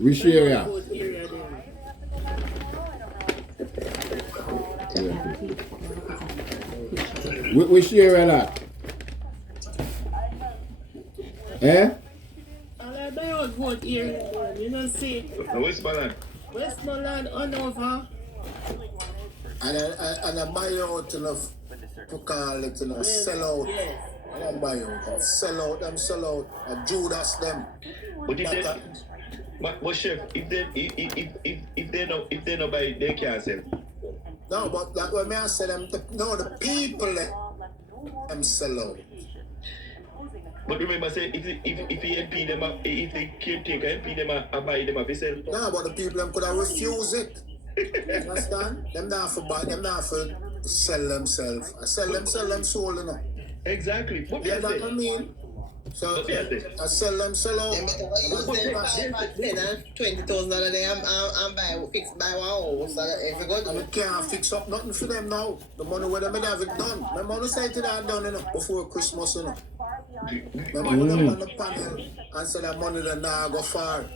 Which area? Which area that? Eh? I vote area, you know, see. Westmoreland. Westmoreland, Hanover. And I buy out enough to call it, sell out. Yes. I don't buy out. Sell out. I Judas them. But if they, but chef, if they no buy, they can't sell. No, but that way I say them, the people them sell out. But remember, say if he MP them, if the caretaker MP them, I buy them, I sell. No, but the people them could have refused it. You understand? Them not for buy, them not for sell themselves. I sell them soul, you know. Exactly. What Yeah, you that's say? what I mean. So I sell them sell out. $20,000 a day, I'm buy one house. If you go And we can't fix up nothing for them now. The money where them have it done. My money say to that done, before Christmas, My money them on the panel and say that money that now go far.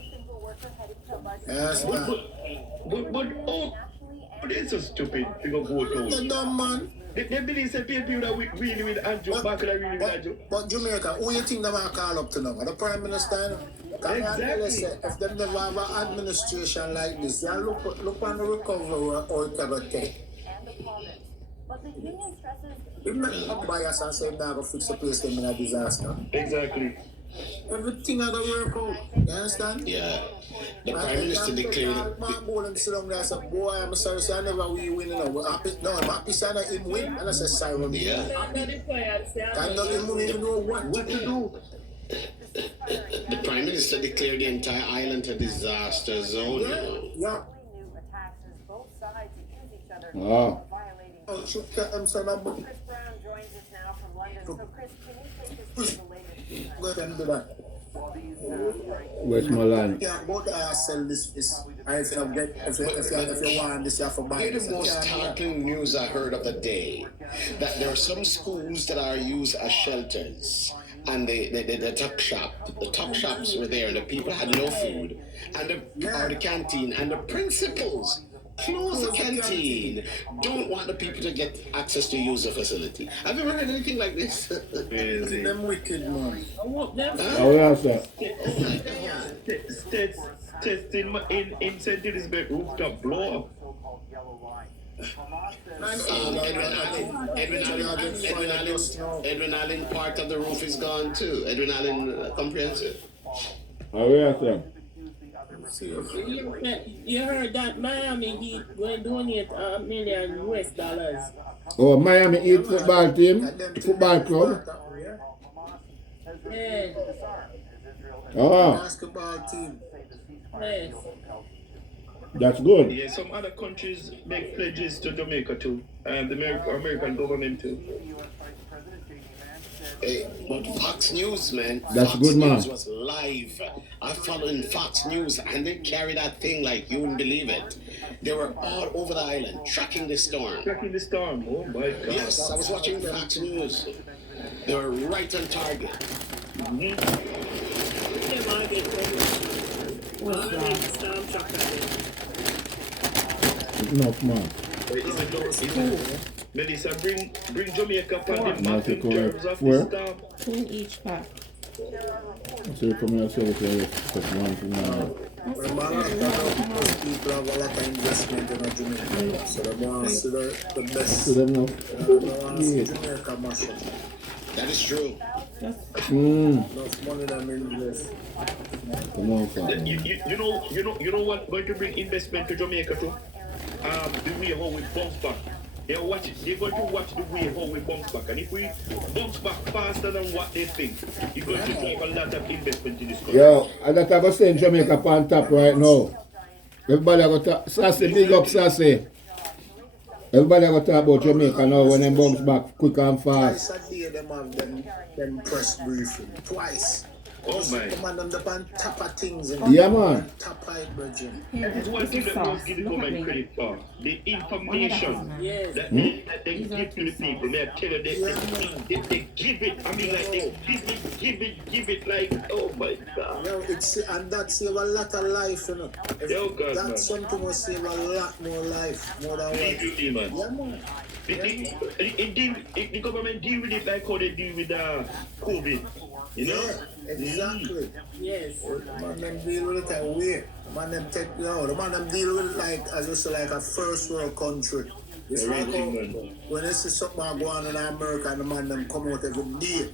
Yes, man. But it's so stupid to go vote out. The dumb man. They believe say people that really with Andrew back and really with Andrew. But Jamaica, who you think they might call up to now? The Prime Minister? Exactly. Say, if them never have an administration like this, you look on the recovery or it ever take. If not bias and say now go fix the place them in a disaster. Exactly. Everything had to work out. You understand? Yeah. The Prime Minister declared boy, I'm sorry, I never will win. I'm happy saying that him win. And I said, sorry, Yeah. I don't even know what to do. The Prime Minister declared the entire island a disaster zone. Yeah. Oh. Oh, should get them son of Chris Brown joins us now from London. So Chris, can you take us through the latest? Let them do that. Westmoreland. Yeah, both I sell this fish. If you want this, you have to buy Here's this. the most startling news I heard of the day. That there are some schools that are used as shelters. And the tuck shops were there, and the people had no food. And the canteen, and the principals close the canteen. Don't want the people to get access to use the facility. Have you ever heard anything like this? Crazy. Them wicked man. Oh, yes, sir. States in St. Elizabeth rooftop blow up. Edwin Allen, part of the roof is gone too. Edwin Allen Comprehensive. Oh, yes, sir. You heard that Miami Heat will donate $1 million US. Oh, Miami Heat football team, football club. Yes. Oh, Basketball team. Yes. that's good. Yeah, some other countries make pledges to Jamaica too, and the American government too. Hey, but Fox News, man. That's Fox good, man. News was live. I followed Fox News, and they carried that thing like you wouldn't believe it. They were all over the island tracking the storm. Tracking the storm. Oh my God. Yes, I was watching Fox News. They were right on target. Enough, man. Melissa, bring Jamaica on the map Not in correct. terms of Where? the storm. 2 each pack. So you come here and say it here. Just one thing now. People have a lot of investment in Jamaica. So they want to see the best. So them now. They want to see Jamaica mash up. That is true. Enough money them invest. Come on, fam. You know what going to bring investment to Jamaica too? The way how we bounce back. They're going to watch the way how we bounce back. And if we bounce back faster than what they think, it's going to give a lot of investment in this country. Yo, and that I go say in Jamaica on top right now. Everybody go talk, Sassy, big up Sassy. Everybody go talk about Jamaica now when they bounce back quick and fast. Twice a day them have them press briefing. Twice. Oh my. The man on the top of things. Yeah, man. Top of it brethren. Here, This is one this thing is that sauce. must give the Look at government me. credit for. The One of that information is nice. Yes. that they These are give to two the people. sauce. They tell you they give it. I mean, like they give it like, oh my God. No, it's and that save a lot of life, you know. If Oh God, man. that's something will save a lot more life, more than Believe what. you me, man. Yeah, man. The government deal with it like how they deal with COVID. You know? Yeah, exactly. Yes. Man, them deal with it a way. Man, them take, you know, the man, them deal with it like, as you say, like a first world country. It's Yeah, like right, how, man. when they see something going on in America and the man, them come out every day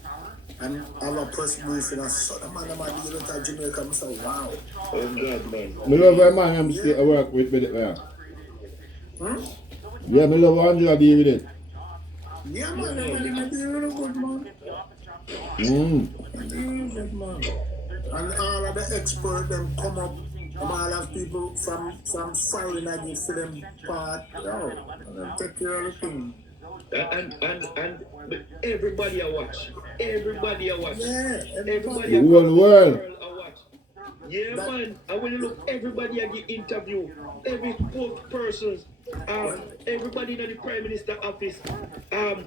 and have a press briefing and so the man, them are dealing with Jamaica. I say, wow. Oh God, man. Me love when man I'm still work with it there. Yeah, me love Angela deal with it. Yeah, man, them deal with it good, man. Good, man. And all of the experts them come up, and all of people from foreign and give for them part, yo, and them take care of the thing. But everybody I watch. Everybody I watch. Yeah, Everybody The I whole world. I watch. Yeah, man. And when you look, everybody I get interview, every spokesperson, everybody in the Prime Minister office, and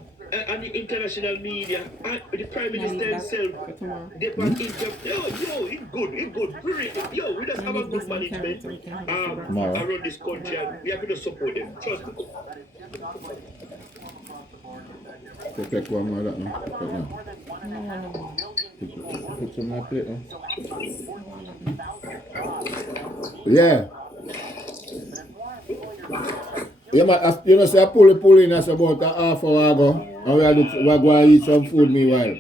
the international media, and the Prime Minister himself, they want interview. Yo, it's good. Brilliant. Yo, we just have a good management around this country, and we have to support them. Trust me. Take one more of that now. Put some on my plate now. Yeah. Yeah, man, you know, say I pull in us about a half hour ago, and we are going to eat some food meanwhile.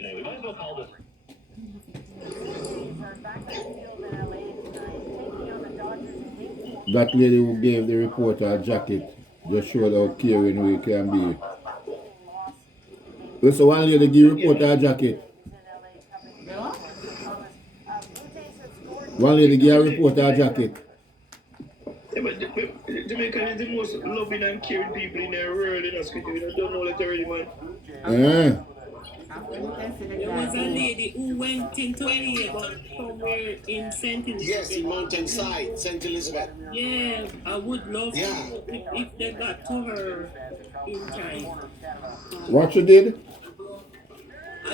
That lady who gave the reporter a jacket just showed how caring we can be. So one lady give reporter a jacket. One lady give a reporter a jacket. Yeah, but Jamaica is the most loving and caring people in the world, you know, Squiddy. We don't know that already, man. Yeah. There was a lady who went into a but somewhere in St. Elizabeth. Yes, in Mountainside, St. Elizabeth. Yeah, I would love Yeah. to if they got to her in time. What you did?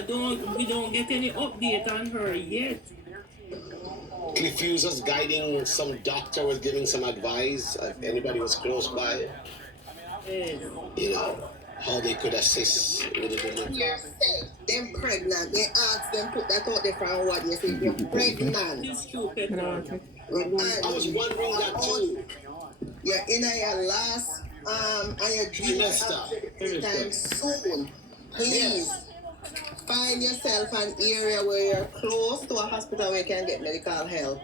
We don't get any update on her yet. Cliff Hughes was guiding some doctor, was giving some advice. If anybody was close by, Yes. you know, how they could assist with the delivery. Them pregnant. They ask them put that out there from what you say. You're pregnant. This true, Petra. I was wondering that too. You're in your last and you're due time soon. Please find yourself an area where you're close to a hospital where you can get medical help.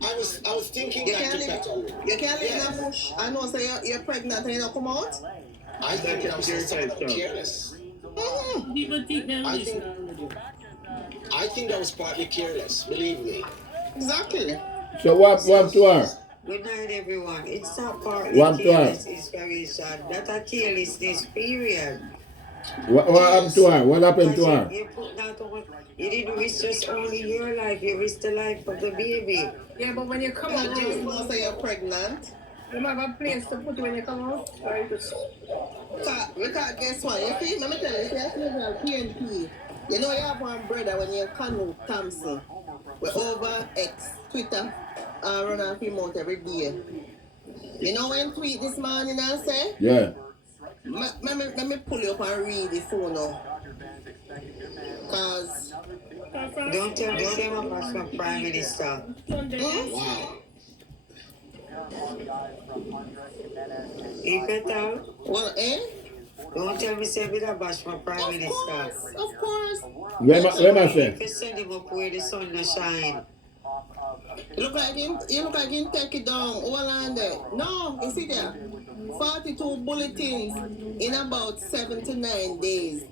I was thinking You that can't too, live, Petal. you can't live in a bush. I know, so you're pregnant and you don't come out. I think that was somewhat careless. People think them I listen think- already. I think that was partly careless, believe me. Exactly. So what to her? Good night, everyone. It's not part One careless. It's very sad. That a carelessness period. What happened to her? What happened to her? You put that on. You didn't risk just only your life. You risked the life of the baby. Yeah, but when you come You out, just know say you're pregnant. you might have a place to put you when you come out. Or you just... Because guess what? You see, let me tell you, if you have PNP, you know you have one brother when you're Cano Thompson. We're over X, Twitter, run off him out every day. You know when tweet this morning and say, Yeah. let me pull you up and read the phone now. Because Don't tell me same about my prime minister. Wow. You better. well, Don't tell me say with a bash my prime Of minister. course. Where I say? If you send him up where the sun no shine. You look like him take it down. Hold on there. No, you see there. 42 bulletins in about 7 to 9 days.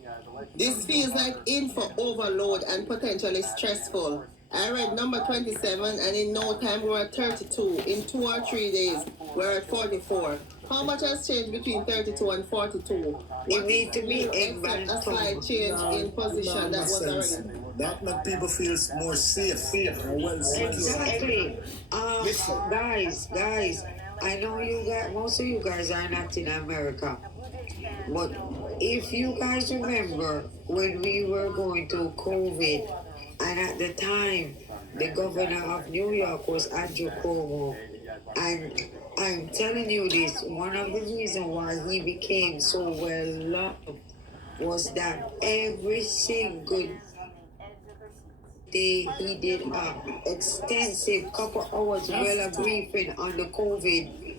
This feels like info overload and potentially stressful. I read number 27, and in no time we're at 32. In 2 or 3 days, we're at 44. How much has changed between 32 and 42? You need to be Except a slight change in position that was already. That make people feel more safe and well secure. Exactly. Listen. Guys, I know you guys, most of you guys are not in America. But if you guys remember when we were going through COVID, and at the time, the governor of New York was Andrew Cuomo, and I'm telling you this, one of the reasons why he became so well loved was that every single day he did an extensive couple hours briefing on the COVID,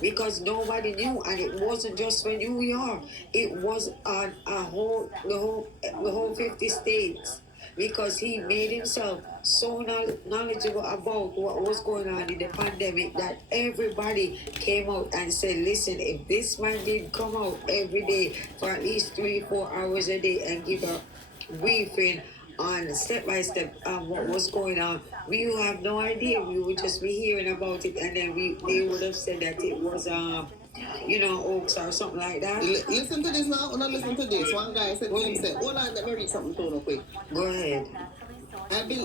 because nobody knew, and it wasn't just for New York, it was on the whole 50 states, because he made himself so knowledgeable about what was going on in the pandemic that everybody came out and said, listen, if this man did come out every day for at least 3-4 hours a day and give a briefing on step by step what was going on, we would have no idea. We would just be hearing about it, and then they would have said that it was hoax or something like that. Listen to this now. Not listen to this. One guy said, hold on, let me read something to you quick. Go ahead.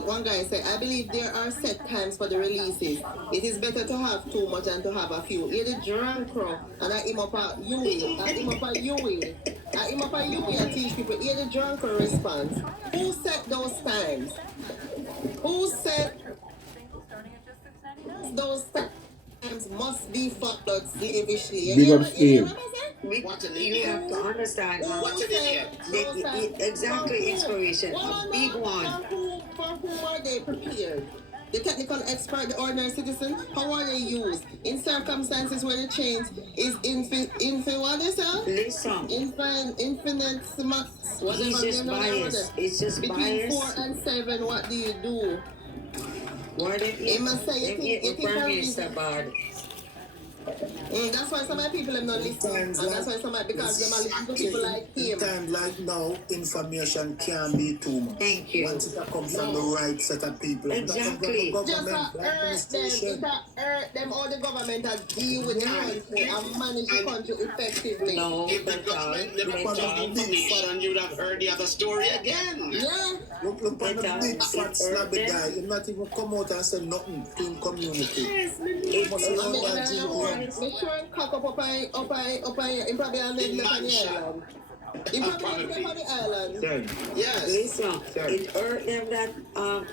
One guy said, I believe there are set times for the releases. It is better to have too much than to have a few. Hear the drunk crow, and I him up a Yui. I teach people. Hear the drunk crow response. Who set those times? Who set those times must be fucked out slavishly? Big up Steve. What an You idiot. have to understand. What an idiot. Exactly, inspiration. A big one. For whom are they prepared? The technical expert, the ordinary citizen, how are they used? In circumstances where the change is what is it? Listen. Infinite, whatever. He's just biased. It's just Between biased. 4 and 7, what do you do? What if He must say you it get the Prime Minister bad? That's why some of the people have not listened. And that's why some of because they are listening to people like him. In times like now, information can be too much. Thank you. Once it comes from the right set of people. Exactly. Just hurt them, all the government that deal with the country and manage the country effectively. No, If the that's government never put out information, you'd have heard the other story again. Yeah. Look on the big fat slabby guy. He not even come out and say nothing to him community. Make sure and cock up in probably on the island. In probably on the island. Yes. Listen, it hurt them that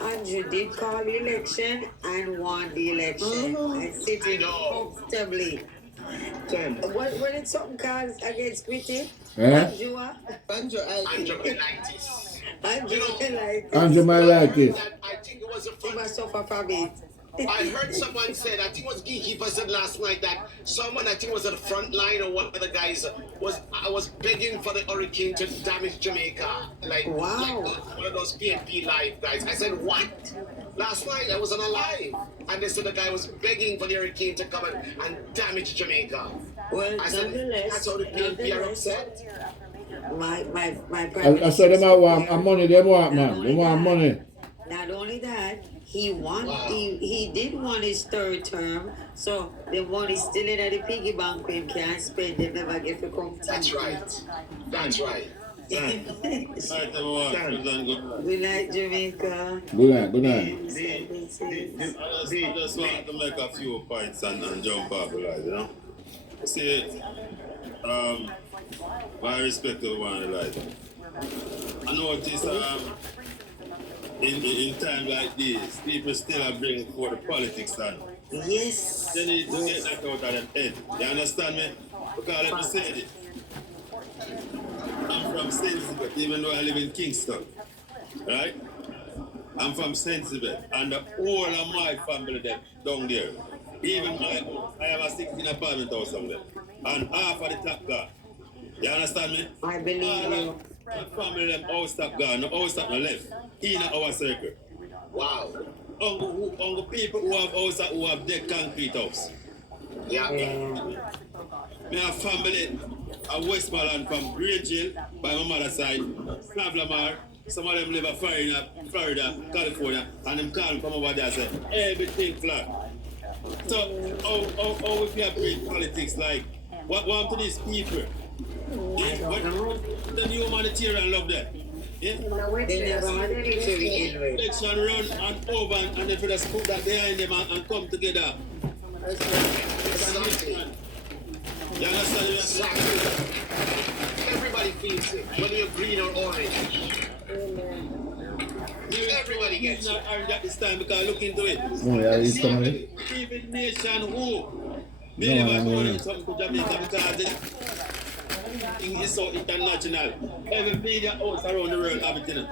Andrew did call the election and won the election and sitting comfortably. When it's something called against Britain, Andrew, Andrew Penitis. Andrew might like it. I think it was a He must suffer from it. I heard someone said, I think it was Geekeeper said last night that someone, I think was at the front line or one of the guys was begging for the hurricane to damage Jamaica. Like one of those PNP live guys. I said, what? Last night I was on a live and they said the guy was begging for the hurricane to come and damage Jamaica. Well, I said, that's how the PNP are upset. My I saw them want money, they want man. They want money. Not only that, he did want his third term, so the money still in the piggy bank when he can't spend, they never get to come. That's right. That's right. Good night, Jamaica. Good night. I just want to make a few points and jump off, you know. See, my respect to one, like, I notice, in time like this, people still are bringing for the politics on. Yes. They need to get that out of their head. You understand me? Because let me say it. I'm from Sensibet, even though I live in Kingston. Right? I'm from Sensibet, and the whole of my family them down there. Even I have a 16 apartment house down there. And half of the top guard. You understand me? I believe you. My family them all stop gone, all stop left. In our circle. Wow. On the people who have house who have dead concrete house. Yeah. Me have family at Westmoreland from Great Jail by my mother's side, Snavlamar, some of them live in Florida, California, and them come from over there and say, everything flat. So, how we can bring politics like, what to these people? Yeah, what the new humanitarian love there? Yeah? They never had any to begin with. Election run and over and then for the put that behind them and come together. Exactly. You understand? Exactly. Everybody feels it, whether you're green or orange. Everybody gets it. Not arrogant at this time because look into it. Oh, yeah, he's coming. Even nation who No, never I'm going going. something to Jamaica because this thing is so international. Every media house around the world have it in it.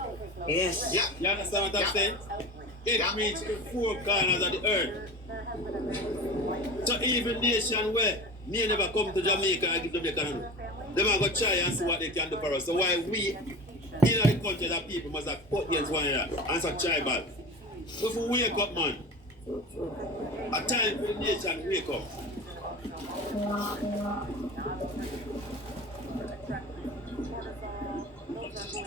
Yes. Yeah. You understand what I'm saying? It reaches the four corners of the earth. So even nation where me never come to Jamaica and give them the economy. They might go try and see what they can do for us. So why we in the country that people must have cut against one another and so tribal. So if we wake up, man, a time for the nation to wake up.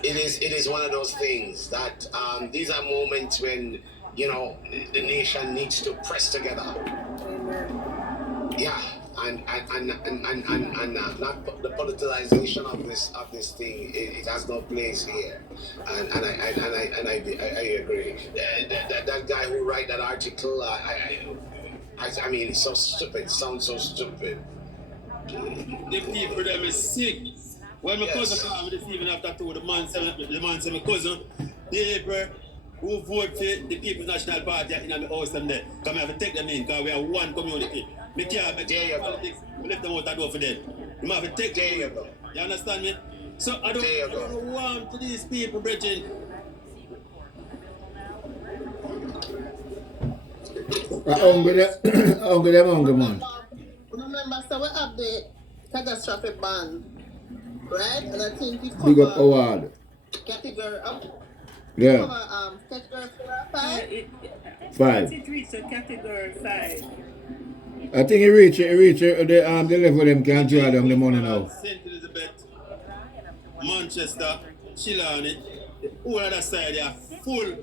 It is one of those things that these are moments when, you know, the nation needs to press together. Yeah, and not the politicization of this thing. It has no place here, and I agree. That guy who write that article, I mean, it's so stupid. Sounds so stupid. The people them is sick. When my cousin called me this evening after two, the man said my cousin, the people who vote for the People's National Party in the house them there. Come here to take them in because we are one community. We can't make politics, we left them out the door for them. We have to take them in. You understand me? So I don't want to these people, Bridget. Hungry man. Remember, so we have the catastrophic ban, right? And I think it Big up cover award. category up. Yeah. Cover category 4 or 5. Five. It reached a category 5. I think he reach the level them can draw down the money now. St. Elizabeth, Manchester, Chilani, all other side they are full,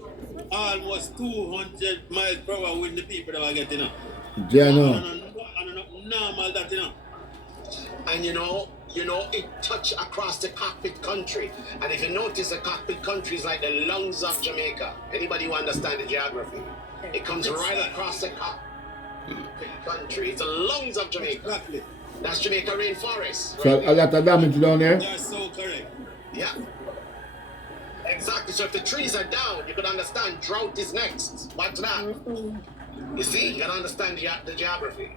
almost 200 miles per hour with the people that are getting up. Jano. Normal that, you know. And you know, it touch across the cockpit country. And if you notice, the cockpit country is like the lungs of Jamaica. Anybody who understand the geography? It comes right across the cockpit country. It's the lungs of Jamaica. Exactly. That's Jamaica rainforest. So a lot of damage down there. You are so correct. Yeah. Exactly. So if the trees are down, you could understand drought is next. What's that? You see, you gotta understand the geography.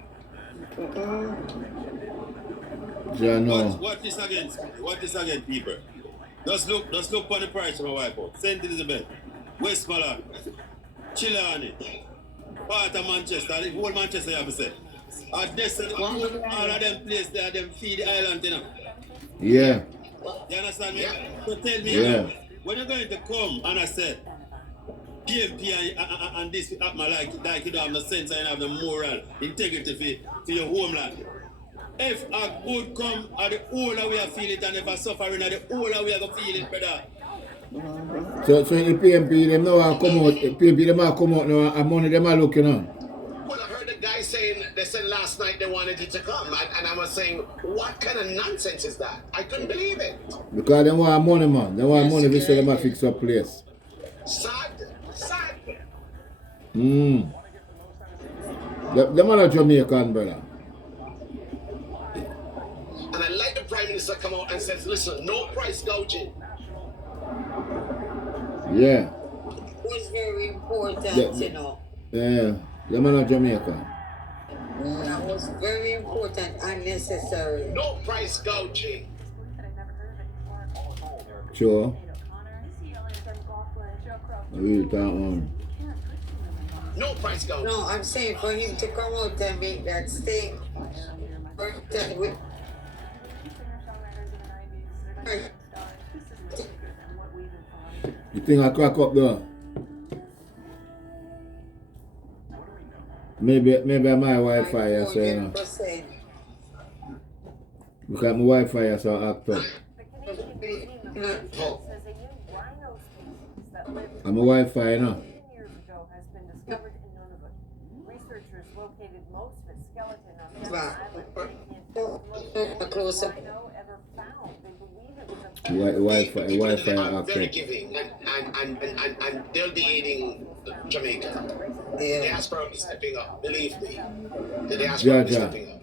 Jano. What is against people? Just look for the price of my wife out. St. Elizabeth, Westmoreland, Chilani, part of Manchester, the whole Manchester you have to say. All of them places there, them feed the island, you know. Yeah. You understand me? Yeah. So tell me, Yeah. when you're going to come and I said, PMP and this happen like you don't have no sense and have no moral integrity for your homeland. If a good come, the older we are feel it, and if a suffering, the older we are going to feel it, brother. So the PMP them now come out. PMP them are come out now and money them are looking on. Well, I heard the guy saying, they said last night they wanted it to come. And I was saying, what kind of nonsense is that? I couldn't believe it. Because they want money, man. They want money to say them a fix up place. Sad. Them are not Jamaican, brother. And I like the Prime Minister come out and says, listen, no price gouging. Yeah. It was very important, you know. Yeah. Them are not Jamaican. That was very important and necessary. No price gouging. Sure. Real time. No price gouging. No, I'm saying for him to come out and make that statement. You think I crack up though? Maybe my Wi-Fi is saying. Because my Wi-Fi is so act up. I'm a Wi-Fi, you know. 10 years ago has been discovered in Nunavut. Researchers located most of its skeleton on Denver Wow. Island. Closer. Rhino ever found. They believe it was a Wi-Fi, People Wi-Fi are very active. giving and they'll be aiding Jamaica. The Yeah, diaspora will be stepping up, believe me. The diaspora will be Jaja. stepping up.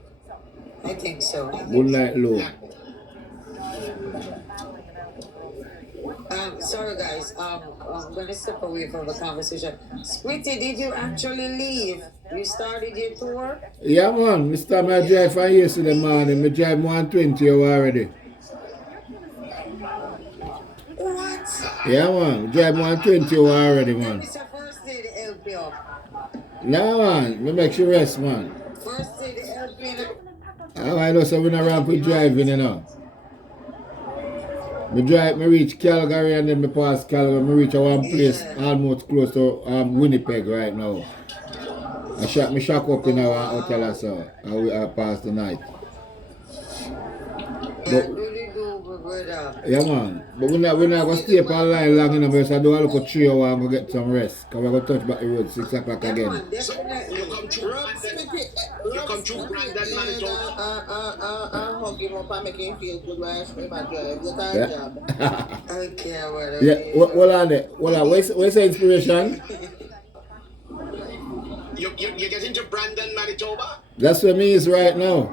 I think so. Good night, Lou. Sorry guys, I'm gonna step away from the conversation. Squitty, did you actually leave? You started your tour? Yeah, man. Mr. I drive from yesterday morning. I drive 120 hour already. What? Yeah, man. Drive 120 hour already, man. It's your first day to help you up. Nah, man. Me make you rest, man. First day to help you. I know so we not ramp with driving, you know. Me reach Calgary and then me pass Calgary. Me reach a one place almost close to Winnipeg right now. I shack up in our hotel so I pass the night. Yeah, really do, my brother. Yeah, man. But we're not going to stay up online long enough. So I do a look at 3 hours and go get some rest. Because we're going to touch back the road 6 o'clock Come again. on, So definitely. you come through Brandon, Manitoba. Hug him up and make him feel good while I'm my drive. Look at Yeah. job. Okay, well, Yeah, hold on there. Hold on. Where's the inspiration? You get into Brandon, Manitoba? That's where me is right now.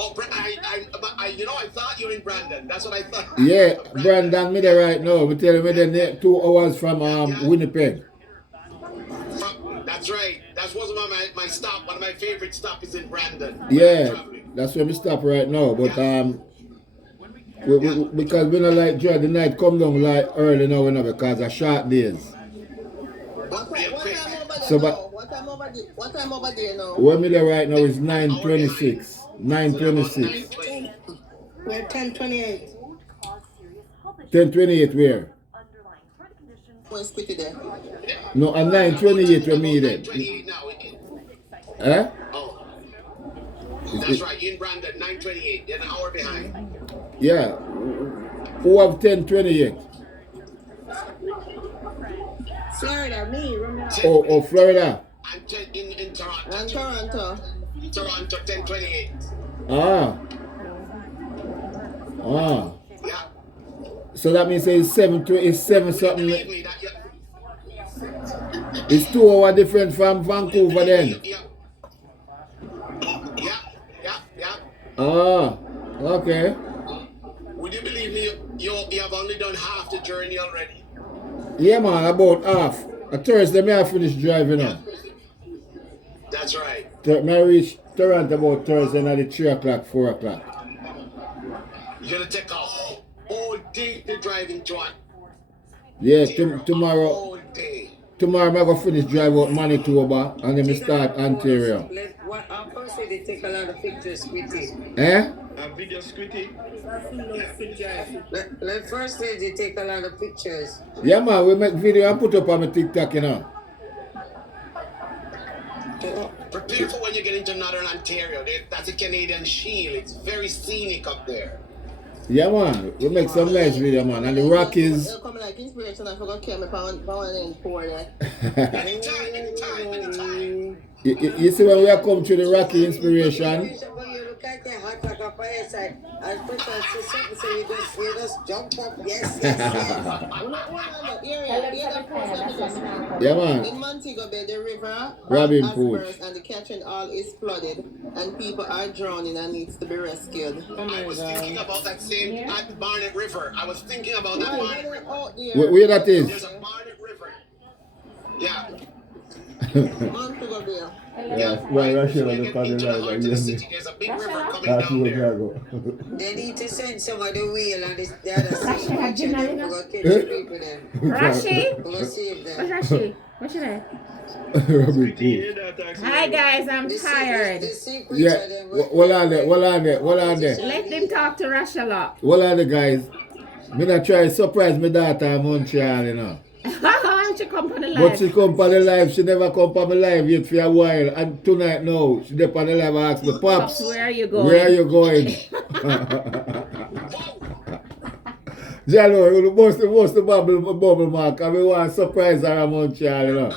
Oh, you know, I thought you were in Brandon. That's what I thought. Yeah, Brandon, me there right now. We tell you, me there 2 hours from Winnipeg. That's right. That was my stop. One of my favorite stops is in Brandon. Yeah, that's where we stop right now. But because we don't like drive the night come down like early now, you know, because of short days. What time over there So, but- now? What time over there now? Where me there right now is 9:26. 9:26. We're 10:28. 10:28 where? Where's Squitty there? No, at 9:28 where me there. 9:28 now. Eh? Oh. That's right. In Brandon, 9:28. They're an hour behind. Yeah. Who have 10:28? Florida, me, remember? Oh, Florida. And in Toronto. And Toronto. Toronto, 10:28. Ah. Yeah. So that means it's 7 something. Believe me, that It's 2 hours different from Vancouver then. Yeah. Ah. Okay. Would you believe me? You have only done half the journey already. Yeah, man, about half. A Thursday, may I finish driving now. That's right. May I reach Toronto about Thursday night at 3 o'clock, 4 o'clock. You're gonna take a whole day to driving, John. Yeah, tomorrow. Whole day. Tomorrow, I'm going to finish drive out Manitoba and then we start Ontario. First day they take a lot of pictures, Squitty. Eh? A video squitty. First day they take a lot of pictures. Yeah, man, we make video and put up on my TikTok, you know. Prepare for when you get into Northern Ontario. That's a Canadian Shield. It's very scenic up there. Yeah, man, we make some nice video, man. And the Rockies. It'll come like inspiration. I forgot to carry my power and pour there. Anytime. You see when we are come to the Rocky inspiration, You look at your hot like a fireside. And put on something so you just jump up. Yes. yeah, man, In Montego Bay, the river Robin has Pool. burst and the Catherine Hall is flooded and people are drowning and needs to be rescued. I was thinking about that same at Barnet River. I was thinking about that Barnet River. Out there. Where that There's is? a Barnet River. Yeah. Montego Bay. Yeah, well, Russia When you get into the heart of the city, there's a big river coming down there. They need to send some of the wheel and the other side. We're going to catch the people then. Rashi? We're going to save them. What's Rashi? What's your name? Robin Pool. Hi guys, I'm tired. The secret Yeah, of them. what are they? Let them talk to Rash a lot. What are the guys? Me not try to surprise my daughter in Montreal, you know. She come on the But live. she come on the live, she never come on the live yet for a while. And tonight now, she dey on the live and ask me, Pops, Where are you going? where are you going? Jalo, you must bubble mark. I want to surprise her among Charlie, you know.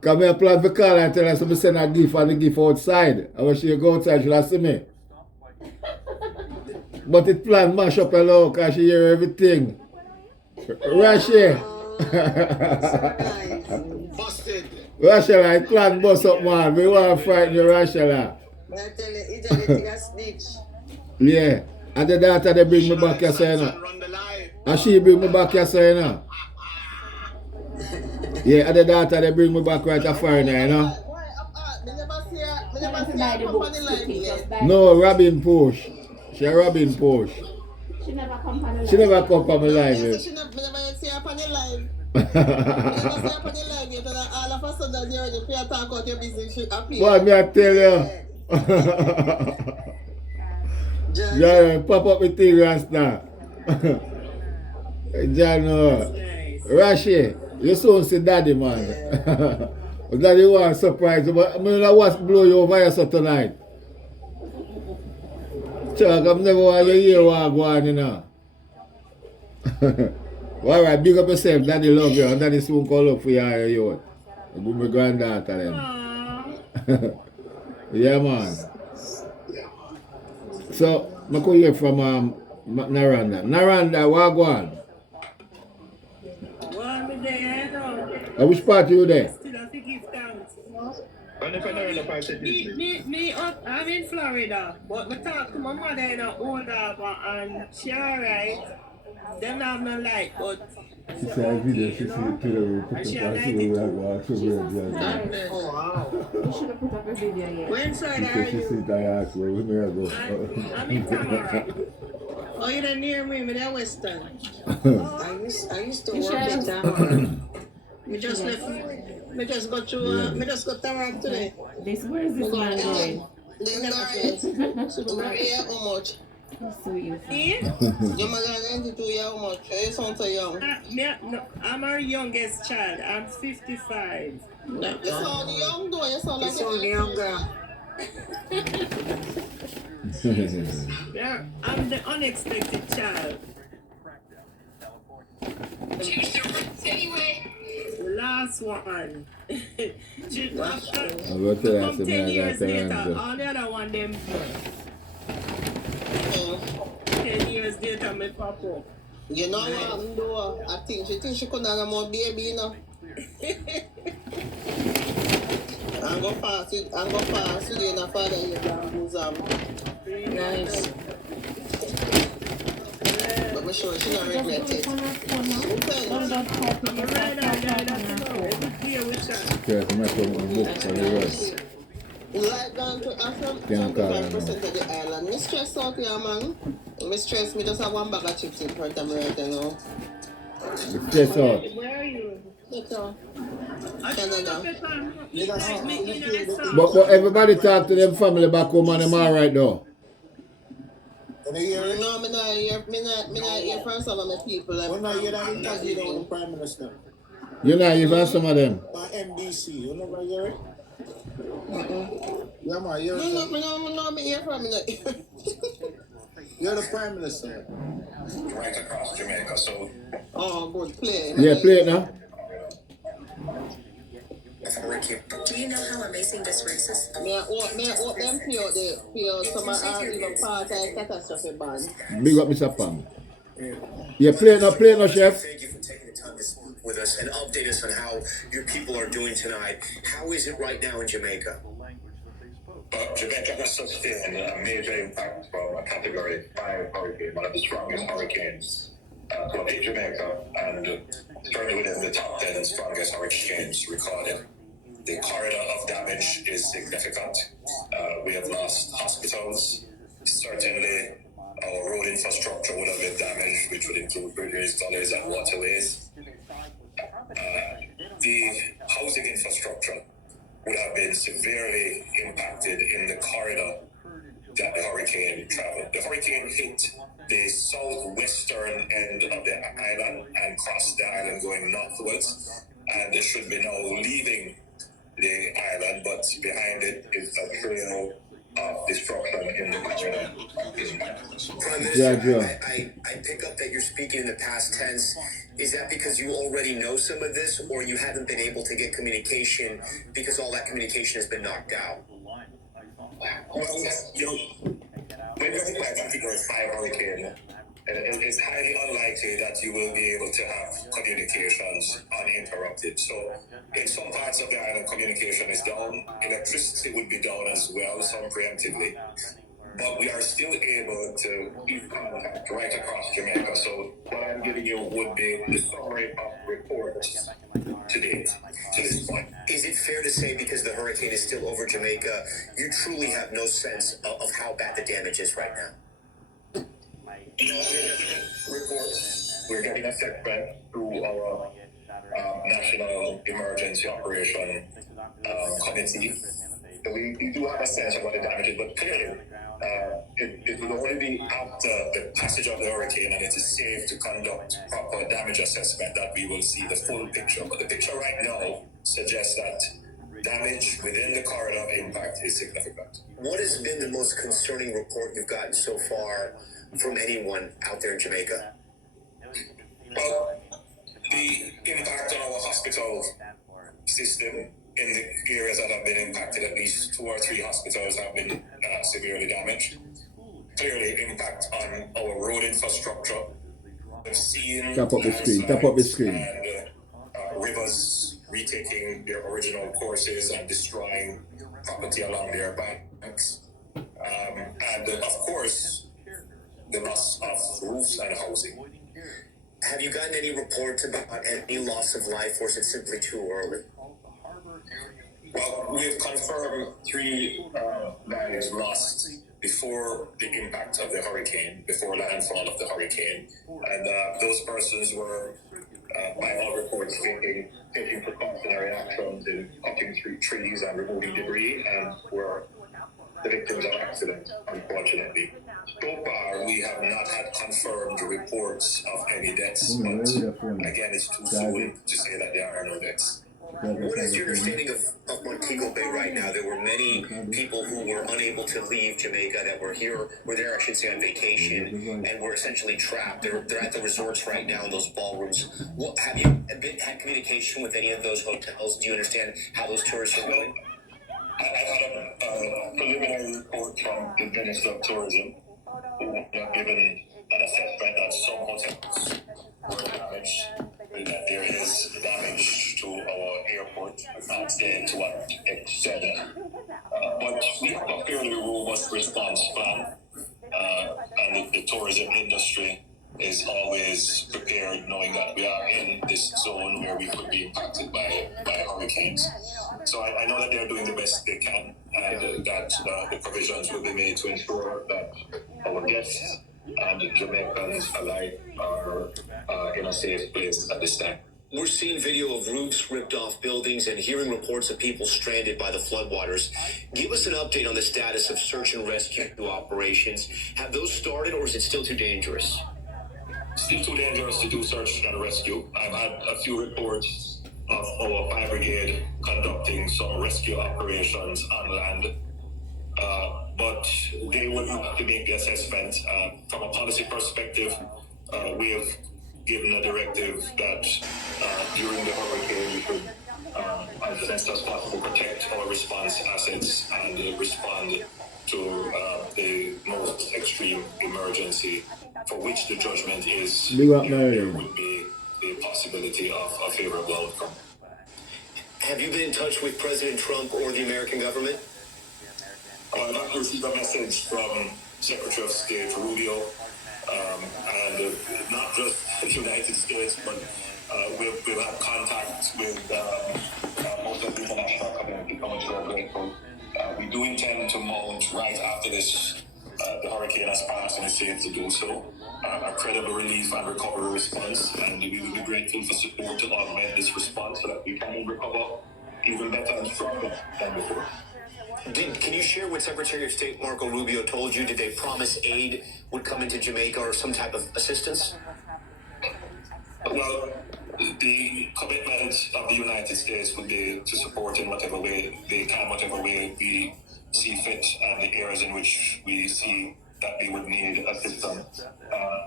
Because I plan to call her and tell her to send a gift and the gift outside. And when she go outside, she'll see me. But it plan mash up hello because she hear everything. Rashi. Busted. Rashela, it plan bust up, man. We want to frighten you, Rashela. I tell you, it's a little snitch. Yeah. And the daughter, they bring me back here, so you know. Run the line. And she bring me back here, so you know. Yeah, and the daughter, they bring me back right to foreigner, you know. Me never see her company line yet. No, Robin Porsche. She a Robin Porsche. She never come on the She never come from my life. Me yet. never see her on the line. Me never see her on the line yet. And all of a sudden, you're already pay talk about your business. She appear. What me I tell you? Yeah, pop up with thing Rasta. John, Rashi, you soon see daddy, man. Daddy want surprise you, but I'm gonna watch blow you over here so tonight. Chuck, I've never want to hear what go on, you know. Alright, big up yourself, daddy love you, and daddy soon call up for you and your youth. I'll be my granddaughter then. Yeah, man. So, I could hear from Naranda. Naranda, what go on? Well, me there, you know. Which part you there? Still have to give thanks. And if I know the part said this, I'm in Florida, but I talk to my mother in a Old Harbor and she alright. Them have no light, but She said, I video, she said, put Oh, wow. You should have put up a video yet. where in Florida are She you? said, I asked her, where may I go? I'm in Tamara. Oh, you're not near me, me there Western. I used to work with them. Me just left, me just got to, me just got Tamara today. Where is this man going? Maria, how much? See? Your mother 92 years, how much? You sound so young. No, I'm our youngest child. I'm 55. You sound young though, you sound You like sound younger. Yeah, I'm the unexpected child. The last one. After, I'm going to tell her, come 10 I years got later, to all the other one them 10 years later, me pop up. You know what, though? I think she could have more baby, you know. I'm going to pass it in a father in the Nice. But we're sure she not regret it. Yeah, come back from the book for the rest. Like going to Africa, 75% of the island. Me stress out here, man. Me stress, me just have one bag of chips in front of me right now. Stress out. Where are you? Canada. But everybody talk to them family back home and them alright though. And you hear it? No, me not hear from some of my people. When I hear that interview with the Prime Minister You know, even some of them. by NBC, you never hear it? Yeah, man, you're, No, me hear from me. you're the Prime Minister. Right across Jamaica, so Oh, good play. Yeah, play it now. Do you know how amazing this race is? May I hope them pay out some are even part of the catastrophe band. Big up Mr. Pam. Yeah, play it now, chef. Thank you for taking the time to speak with us and update us on how your people are doing tonight. How is it right now in Jamaica? Jamaica has sustained a major impact from a Category 5 hurricane, one of the strongest hurricanes to hit Jamaica, and certainly within the top 10 strongest hurricanes recorded. The corridor of damage is significant. We have lost hospitals. Certainly, our road infrastructure would have been damaged, which would include bridges, gullies, and waterways. The housing infrastructure would have been severely impacted in the corridor that the hurricane traveled. The hurricane hit the southwestern end of the island and crossed the island going northwards, and it should be now leaving the island, but behind it is a trail of destruction in the region. Prime Yeah, Minister, Joe. I pick up that you're speaking in the past tense. Is that because you already know some of this, or you haven't been able to get communication because all that communication has been knocked out? Well, you know, when you're looking at a Category 5 hurricane, it's highly unlikely that you will be able to have communications uninterrupted. So, in some parts of the island, communication is down. Electricity would be down as well, some preemptively. But we are still able to keep contact right across Jamaica. So, what I'm giving you would be the summary of reports to date, to this point. Is it fair to say, because the hurricane is still over Jamaica, you truly have no sense of how bad the damage is right now? You know, we're getting reports. We're getting assessment through our National Emergency Operation Committee. So we do have a sense of what the damage is, but clearly, it will only be after the passage of the hurricane and it is safe to conduct proper damage assessment that we will see the full picture. But the picture right now suggests that damage within the corridor of impact is significant. What has been the most concerning report you've gotten so far from anyone out there in Jamaica? Well, the impact on our hospital system in the areas that have been impacted, at least 2 or 3 hospitals have been severely damaged. Clearly, impact on our road infrastructure. We've seen Tap up the screen. Tap up the screen. and rivers retaking their original courses and destroying property along their banks. And of course, the loss of roofs and housing. Have you gotten any reports about any loss of life, or is it simply too early? Well, we've confirmed 3 lives lost before the impact of the hurricane, before landfall of the hurricane. And those persons were, by all reports, taking precautionary actions in cutting through trees and removing debris, and were the victims of accident, unfortunately. So far, we have not had confirmed reports of any deaths, but again, it's too soon to say that there are no deaths. What is your understanding of Montego Bay right now? There were many people who were unable to leave Jamaica that were there, I should say, on vacation, and were essentially trapped. They're at the resorts right now in those ballrooms. Have you had communication with any of those hotels? Do you understand how those tours are going? I had a preliminary report from the Minister of Tourism, who have given an assessment that some hotels were damaged, that there is damage to our airport, not saying to what extent. But we have a fairly robust response plan, and the tourism industry is always prepared, knowing that we are in this zone where we could be impacted by hurricanes. So I know that they're doing the best they can, and that the provisions will be made to ensure that our guests and Jamaicans alike are in a safe place at this time. We're seeing video of roofs ripped off buildings and hearing reports of people stranded by the floodwaters. Give us an update on the status of search and rescue operations. Have those started, or is it still too dangerous? Still too dangerous to do search and rescue. I've had a few reports of our fire brigade conducting some rescue operations on land, but they would have to make the assessment. From a policy perspective, we have given a directive that during the hurricane we should, as best as possible, protect our response assets and respond to the most extreme emergency, for which the judgment is there would be the possibility of a favorable outcome. Have you been in touch with President Trump or the American government? I've not received a message from Secretary of State Rubio, and not just the United States, but we've had contact with most of the international community, for which we're grateful. We do intend to mount right after this, the hurricane has passed and it's safe to do so, a credible relief and recovery response, and we will be grateful for support to augment this response so that we can recover even better and stronger than before. Can you share what Secretary of State Marco Rubio told you? Did they promise aid would come into Jamaica or some type of assistance? Well, the commitment of the United States would be to support in whatever way they can, whatever way we see fit and the areas in which we see that they would need assistance.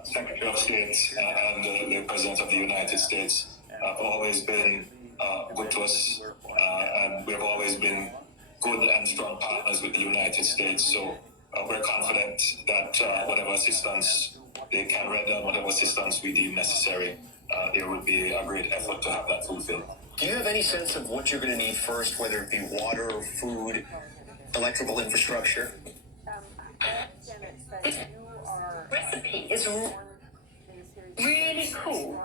Secretary of State and the President of the United States have always been good to us, and we've always been good and strong partners with the United States. So we're confident that whatever assistance they can render, whatever assistance we deem necessary, there would be a great effort to have that fulfilled. Do you have any sense of what you're going to need first, whether it be water, food, electrical infrastructure? Recipe is really cool.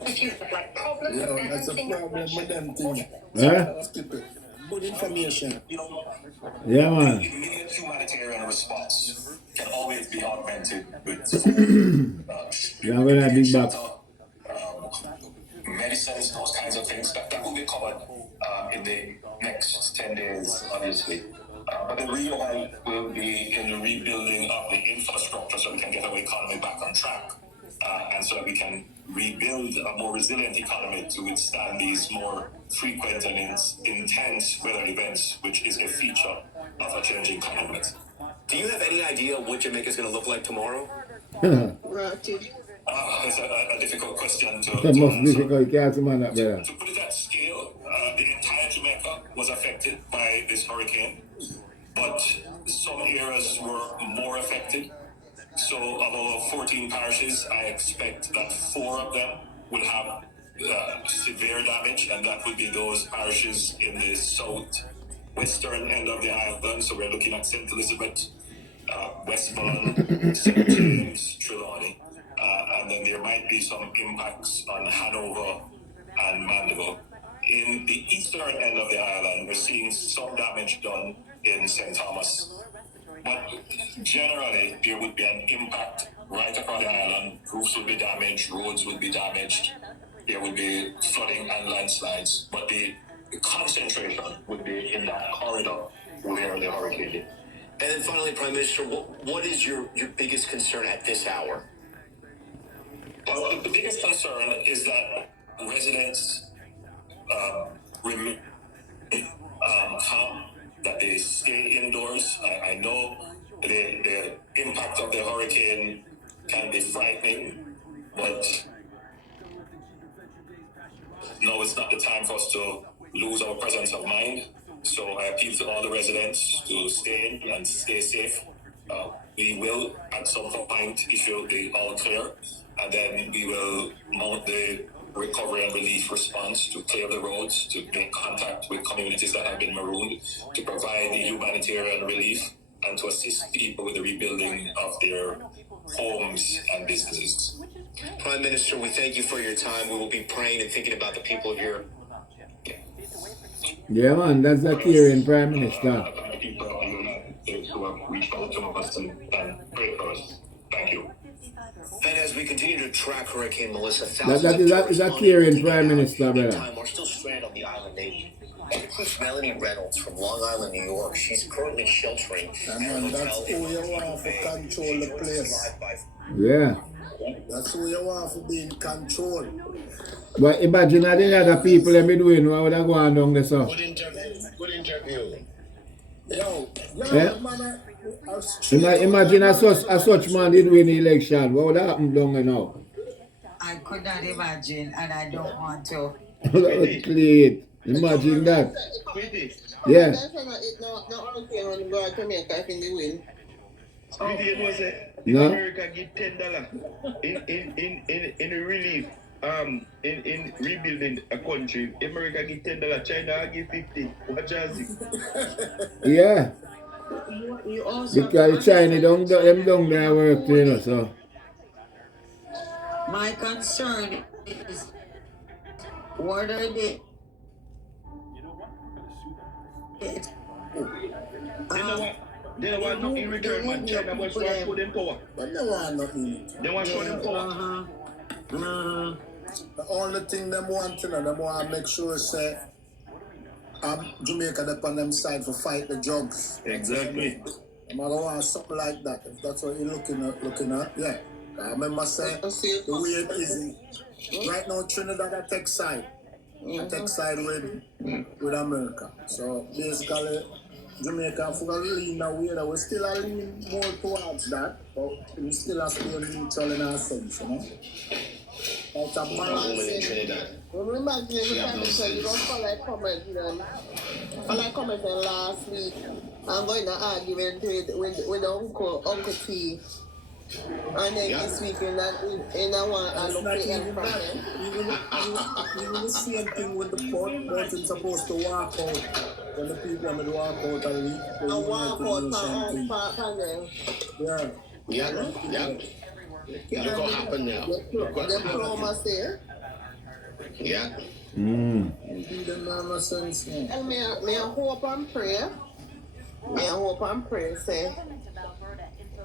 If you have like problems and that's a things. problem with them things. Huh? Stupid. Good information. Yeah, man. Immediate humanitarian response can always be augmented with Yeah, when I big back. medicines, those kinds of things. That will be covered in the next 10 days, obviously. But the real help will be in the rebuilding of the infrastructure so we can get our economy back on track. And so that we can rebuild a more resilient economy to withstand these more frequent and intense weather events, which is a feature of a changing climate. Do you have any idea what Jamaica's going to look like tomorrow? It's a difficult question to That must be answer. difficult. You can't man that better. To put it at scale, the entire Jamaica was affected by this hurricane, but some areas were more affected. So of our 14 parishes, I expect that 4 of them will have severe damage, and that would be those parishes in the southwestern end of the island. So we're looking at St. Elizabeth, Westbourne, St. James, Trelawney. And then there might be some impacts on Hanover and Mandeville. In the eastern end of the island, we're seeing some damage done in St. Thomas. But generally, there would be an impact right across the island. Roofs would be damaged, roads would be damaged. There would be flooding and landslides. But the concentration would be in that corridor where the hurricane hit. And then finally, Prime Minister, what is your biggest concern at this hour? Well, the biggest concern is that residents remain calm, that they stay indoors. I know the impact of the hurricane can be frightening, but no, it's not the time for us to lose our presence of mind. So I appeal to all the residents to stay in and stay safe. We will, at some point, issue the all clear, and then we will mount the recovery and relief response to clear the roads, to make contact with communities that have been marooned, to provide the humanitarian relief, and to assist people with the rebuilding of their homes and businesses. Prime Minister, we thank you for your time. We will be praying and thinking about the people here. Yeah, man, that's the Syrian Prime Minister. People of the United States who have reached out to us and prayed for us. Thank you. And as we continue to track Hurricane Melissa, That is a Syrian Prime Minister, brother. Meantime, we're still stranded on the island nation. And includes Melanie Reynolds from Long Island, New York. She's currently sheltering at a Man, that's hotel who you want to control the place. Yeah. That's who you want to be in control. But imagine that the other people them be doing what would have gone down there, so. Good interview. Yo, Yeah. man, Imagine a such man did win the election. What would happen down there now? I could not imagine, and I don't want to. That would clean. Imagine that. Yeah. Sweetie, you know, say, if No. America give $10 in relief, in rebuilding a country, America give $10, China give 50. What does it? Yeah. You also Because China don't them down there work too, you know, so. My concern is what are they? They don't want nothing in return, man. China wants to show them power. But they want nothing. They want to show them power. The only thing them want to know, them want to make sure say Jamaica they on them side for fight the drugs. Exactly. I'm gonna want something like that. If that's what you're looking at, yeah. I remember saying the way it is right now Trinidad I take side. I take side with America. So basically Jamaica for lean away that we still are leaning more towards that, but we still are still neutral in our sense, you know. That's a balance. Remember, Jamie, Yeah, you don't follow like comment last week. I'm going to argument with Uncle T. And then this week in that one I look at even the same thing with the port person supposed to walk out. When the people would walk out and leave, they walk out Yeah. Look what happened now. Look what happened. Yeah. And me I hope and pray. Say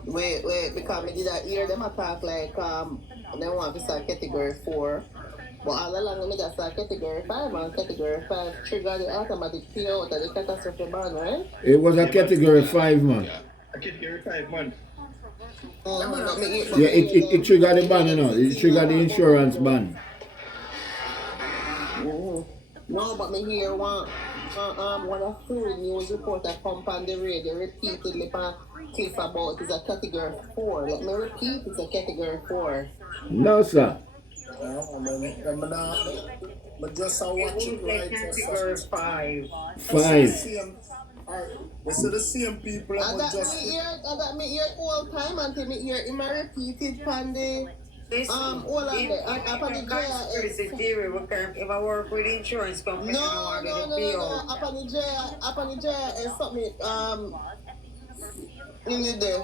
wait, because me did I hear them attack like they want to start category 4. But all along me just start category 5 and category 5 trigger the automatic payout of the catastrophe ban, right? It was a category 5, man. A category 5, man. Yeah, it triggered the ban, you know. It triggered the insurance ban. No, but me hear one of the news reporter come on the radio repeatedly clip about it's a category 4. Let me repeat, it's a category 4. No, sir. But just watch it right. Category 5. 5. We see the same people and that me hear all time until me hear him repeated on the all of it. Upon the conspiracy theory, we can if I work with insurance company, no. Upon the jail is something in the day.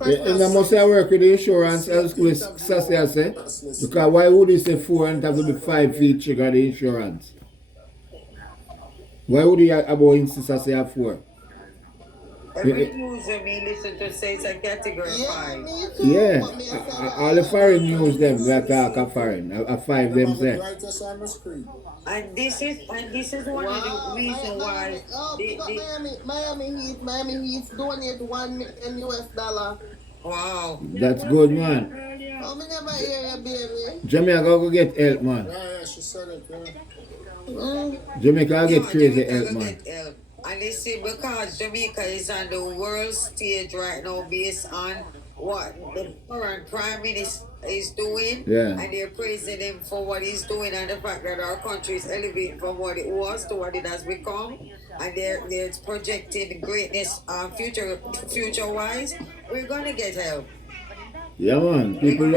And I must say work with the insurance as with Sassy say. Because why would you say 4 and have to be 5 feet trigger the insurance? Why would you about insist I say 4? Every news I mean listen to say it's a category 5. Yeah. All the foreign news them we talk a foreign. A 5 them say. And this is one of the reasons why Miami Heat donate $1 million. Wow. That's good, man. Oh, me never hear you, baby. Jamaica go get help, man. Yeah, she said it, Jamaica get crazy help, man. And they say because Jamaica is on the world stage right now based on what the current prime minister is doing, yeah. And they're praising him for what he's doing and the fact that our country is elevating from what it was to what it has become, and they're projecting greatness future wise. We're gonna get help. Yeah, man. People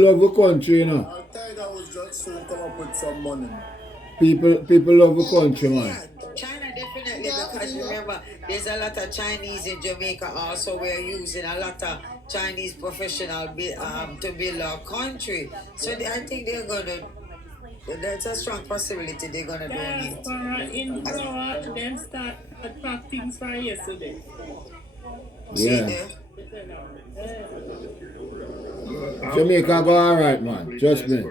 love the country, you know. I thought I was just to come up with some money. People love the country, man. Yeah, China definitely, because remember, there's a lot of Chinese in Jamaica also. We're using a lot of Chinese professional to build our country. So I think they're gonna. There's a strong possibility they're gonna do it. In Goa, them start attack things for yesterday. Yeah. Jamaica go alright, man. Trust me.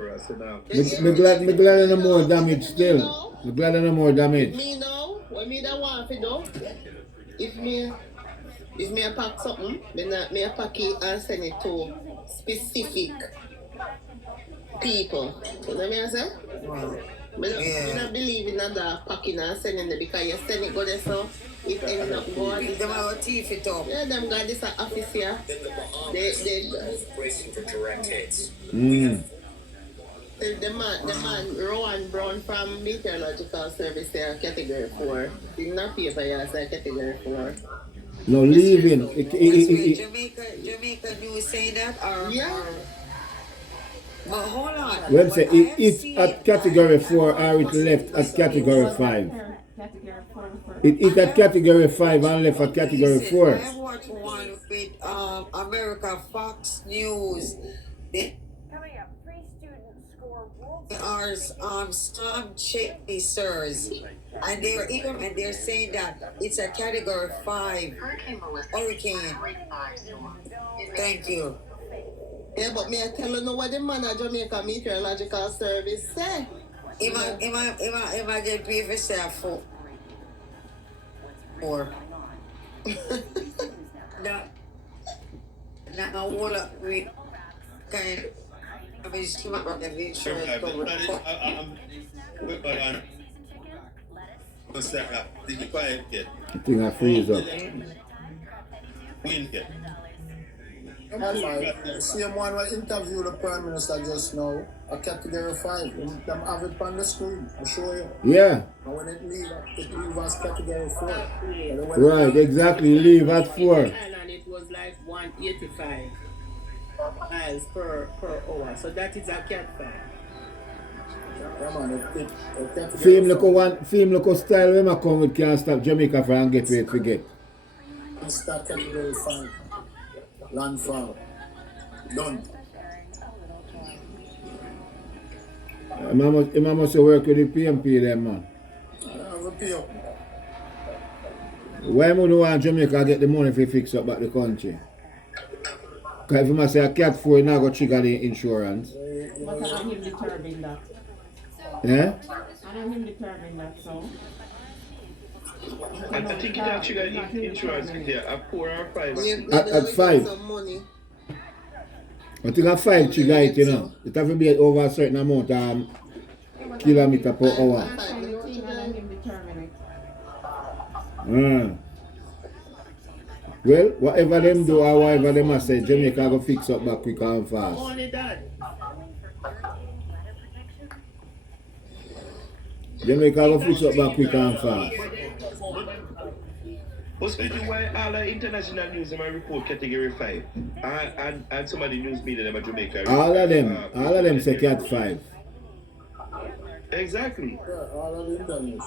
Me glad no more damage still. Me glad no more damage. Me now, what me that want to do, if me pack something, me pack it and send it to specific people. You know what I say? Wow. Me not believe in that packing and sending it because you send it go there so it end up going. Them our teeth it up. Yeah, them got this office here. They bracing for direct hits. The man Rowan Brown from Meteorological Service there, category 4. Did not pay for you as a category 4. No, leaving. Jamaica news saying that or but hold on. Well, say it's at category 4 or it left at category 5. It at category 5 and left at category 4. I watched one with America Fox News. Coming up, free students score world. They are storm chasers, and they're saying that it's a category 5 hurricane. Thank you. Yeah, but me I tell you know what the man at Jamaica Meteorological Service say. If I get paid for say 4. Now all up we kind of I'm I think I freeze up. Win here. That's right. The same one who interviewed the Prime Minister just now, a category 5. Them have it on the screen. I'll show you. Yeah. And when it leave as category 4. Right, exactly. Leave at 4. And it was like 185 miles per hour. So that is a Cat 5. Yeah, man, Film look a style when I come with can't stop Jamaica for and get where to get. Start category 5. Landfall. Done. I must work with the PMP then, man. I have a pay up. Why would you want Jamaica get the money if you fix up back the country? Because if you must say a Cat 4, you not go trigger the insurance. But I don't him determine that. Yeah? I don't him determine that, so. I think it actually got insurance with you at 4 or 5. At 5. I think at 5 trigger it, you know. It have to be at over a certain amount of kilometer per hour. Well, whatever them do or whatever them must say, Jamaica go fix up back quick and fast. Only that. Jamaica go fix up back quick and fast. What's the reason why all the international news in my report category 5 and some of the news media in Jamaica? All of them say Cat 5. Exactly.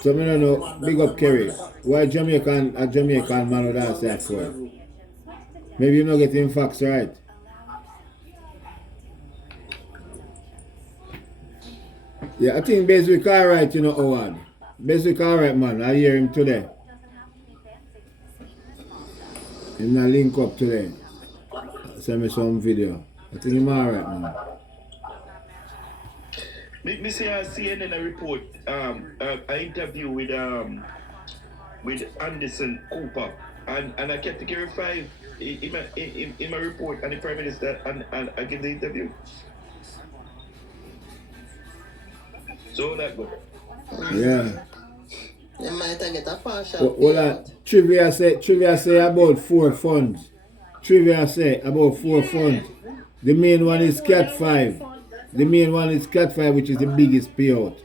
So I don't know, big up Kerry. Why Jamaican man would ask that for? Maybe you're not getting facts right. Yeah, I think Beswick alright, you know, Howard. Beswick alright, man. I hear him today. Him not link up today. Send me some video. I think him alright, man. Me see a CNN report, an interview with Anderson Cooper, and I category 5 in my report, and the Prime Minister, and I give the interview. So that go. Yeah. You might get a partial. Well, trivia say about 4 funds. Trivia say about 4 funds. The main one is Cat 5. The main one is Cat 5, which is the biggest payout.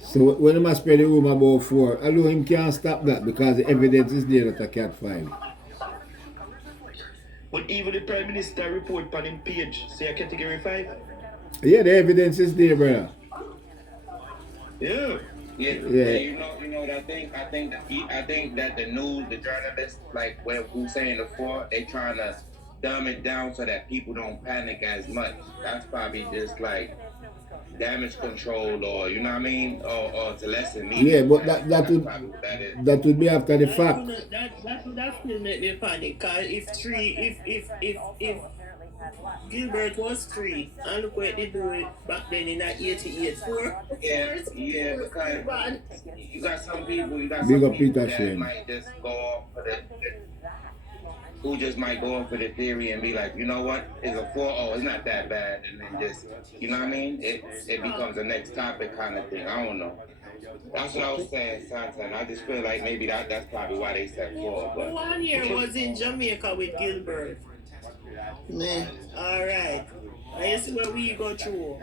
So when he must pay the room about 4, although him can't stop that because the evidence is there that a Cat 5. But even the Prime Minister report on him page say a category 5. Yeah, the evidence is there, brother. Yeah. Yeah. You know what I think? I think that the news, the journalists, like what we were saying before, they trying to dumb it down so that people don't panic as much. That's probably just like damage control, or you know what I mean, or to lessen media. Yeah, but that would be after the fact. That will make me panic. Cause if Gilbert was 3, and look what they do it back then in that 88 4. Yeah, because you got some people, Big up Peter that Shane. might just go off for who just might go off for the theory and be like, you know what, it's a 4-0, it's not that bad, and then just, you know what I mean? It becomes the next topic kind of thing. I don't know. That's what I was saying, Santan. I just feel like maybe that's probably why they said 4. But 1 year was in Jamaica with Gilbert. Man. Alright. I see where we go through.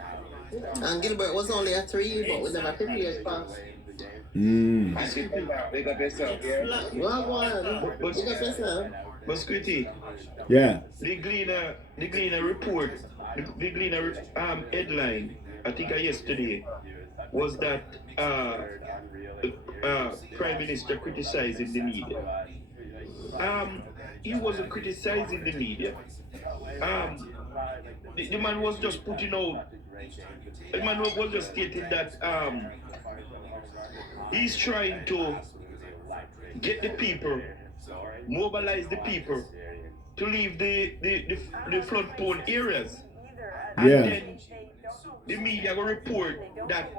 And Gilbert was only a 3, but we never prepared for. Big up yourself, yeah? Big up yourself. But Squitty, yeah. The Gleaner report, the Gleaner headline, I think yesterday, was that Prime Minister criticizing the media. He wasn't criticizing the media. The man was just putting out. The man was just stating that he's trying to get the people, mobilize the people to leave the flood-prone areas. And then the media will report that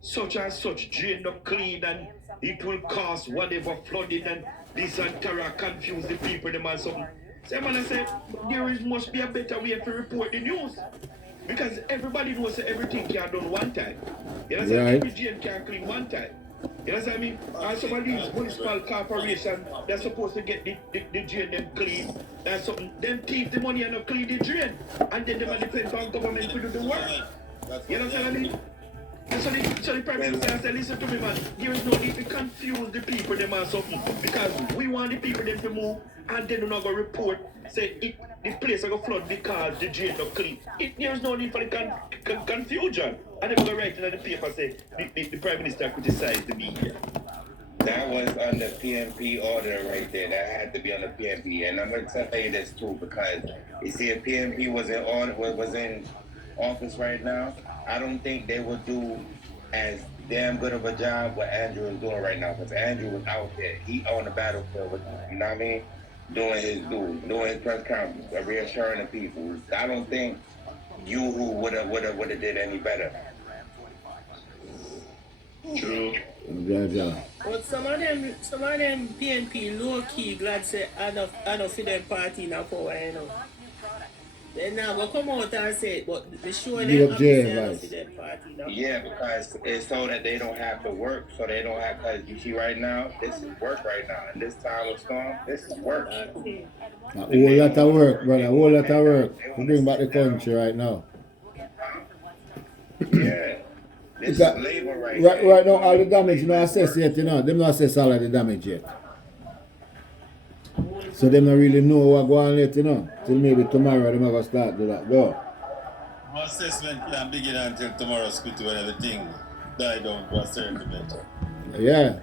such and such drain not clean and it will cause whatever flooding and this and terror, confuse the people, them and something. So man, I said, must be a better way to report the news. Because everybody knows that everything can done one time. You know, so every drain can clean one time. You know what I mean? And some of these municipal corporations, they're supposed to get the drain them clean. That's something. Them thief the money and not clean the drain. And then they might depend on government to do the work. You know what I mean? So the Prime Minister said, listen to me, man, there is no need to confuse the people them or something. Because we want the people them to move and then they're not going to report, say the place is going to flood because the drain not clean. There is no need for the confusion. And they're going to write it on the paper, say the Prime Minister criticized the media. That was under PNP order right there. That had to be on the PNP. And I'm going to tell you this too, because you see, if PNP was in order, was in office right now, I don't think they would do as damn good of a job what Andrew is doing right now. Because Andrew was out there, he on the battlefield with, you know what I mean, doing his press conference, reassuring the people. I don't think you who would have did any better. True. Yeah. But some of them PNP low key glad say I don't feel them party now for you know. They now go come out and say it, but they show them Give up jail, I don't guys. feel them party now. Yeah, because it's so that they don't have to work, so they don't have, because you see right now, this is work right now. In this time of storm, this is work. A whole lot of work, brother. A whole lot of work to bring back the country right now. Yeah. This is Because labor right right now, all the damage not assessed yet, you know. Them not assess all of the damage yet. So them not really know what go on yet, you know. Till maybe tomorrow them are going to start do that. Go. My assessment can begin until tomorrow's school when everything died down to a certain measure. Yeah.